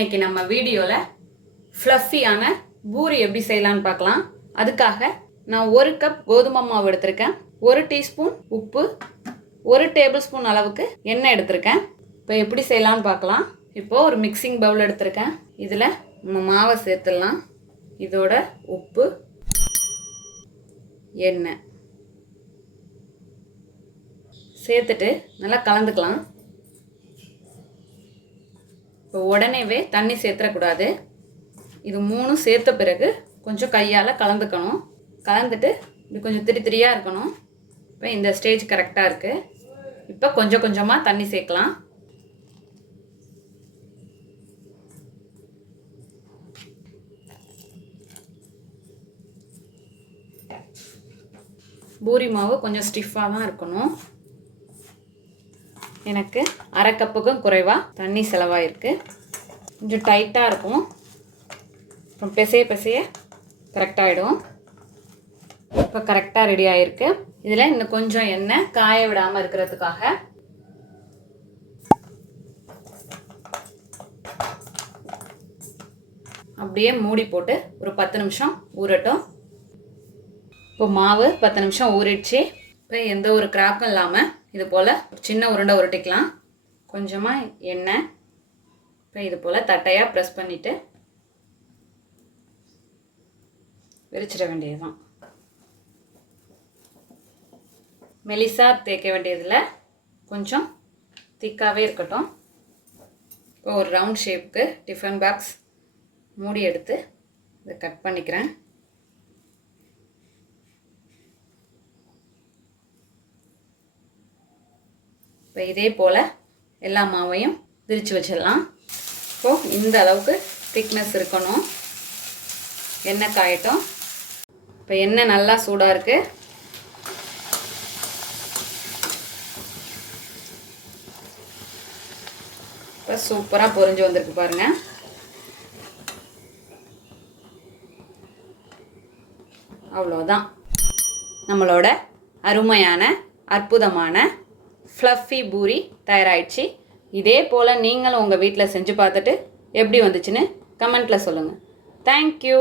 இன்னைக்கு நம்ம வீடியோவில் ஃப்ளஃபியான பூரி எப்படி செய்யலான்னு பார்க்கலாம். அதுக்காக நான் 1 கப் கோதுமை மாவு எடுத்திருக்கேன், 1 டீஸ்பூன் உப்பு, 1 டேபிள் ஸ்பூன் அளவுக்கு எண்ணெய் எடுத்திருக்கேன். இப்போ எப்படி செய்யலான்னு பார்க்கலாம். இப்போது ஒரு மிக்சிங் பவுல் எடுத்திருக்கேன். இதில் நம்ம மாவை சேர்த்துடலாம். இதோட உப்பு, எண்ணெய் சேர்த்துட்டு நல்லா கலந்துக்கலாம். இப்போ உடனேவே தண்ணி சேர்த்துடக்கூடாது. இது 3 சேர்த்த பிறகு கொஞ்சம் கையால் கலந்துக்கணும். கலந்துட்டு இது கொஞ்சம் திரியாக இருக்கணும். இப்போ இந்த ஸ்டேஜ் கரெக்டாக இருக்குது. இப்போ கொஞ்சம் கொஞ்சமாக தண்ணி சேர்க்கலாம். பூரி மாவு கொஞ்சம் ஸ்டிஃபாக தான் இருக்கணும். எனக்கு 1/2 கப்புக்கும் குறைவாக தண்ணி செலவாயிருக்கு. கொஞ்சம் டைட்டாக இருக்கும். அப்புறம் பிசைய கரெக்டாகிடும். இப்போ கரெக்டாக ரெடி ஆகிருக்கு. இதில் இன்னும் கொஞ்சம் எண்ணெய் காய விடாமல் இருக்கிறதுக்காக அப்படியே மூடி போட்டு ஒரு 10 நிமிஷம் ஊறட்டும். இப்போ மாவு 10 நிமிஷம் ஊறிடுச்சு. இப்போ எந்த ஒரு கிராக்கும் இல்லாமல் இது போல் ஒரு சின்ன உருண்டை உருட்டிக்கலாம். கொஞ்சமாக எண்ணெய் இப்போ இது போல் தட்டையாக ப்ரெஸ் பண்ணிவிட்டு விரிச்சிட வேண்டியதுதான். மெலிசாக தேய்க்க வேண்டியதில் கொஞ்சம் திக்காகவே இருக்கட்டும். இப்போ ஒரு ரவுண்ட் ஷேப்புக்கு டிஃபன் பாக்ஸ் மூடி எடுத்து இதை கட் பண்ணிக்கிறேன். இப்போ இதே போல் எல்லா மாவையும் விரித்து வச்சிடலாம். இப்போது இந்த அளவுக்கு திக்னஸ் இருக்கணும். எண்ணெய் காயட்டும். இப்போ எண்ணெய் நல்லா சூடாக இருக்குது. இப்போ சூப்பராக பொரிஞ்சு வந்திருக்கு பாருங்கள். அவ்வளோதான், நம்மளோட அருமையான அற்புதமான ஃப்ளஃபி பூரி தயாராகிடுச்சு. இதே போல் நீங்களும் உங்கள் வீட்டில் செஞ்சு பார்த்துட்டு எப்படி வந்துச்சுன்னு கமெண்ட்டில் சொல்லுங்கள். தேங்க்யூ.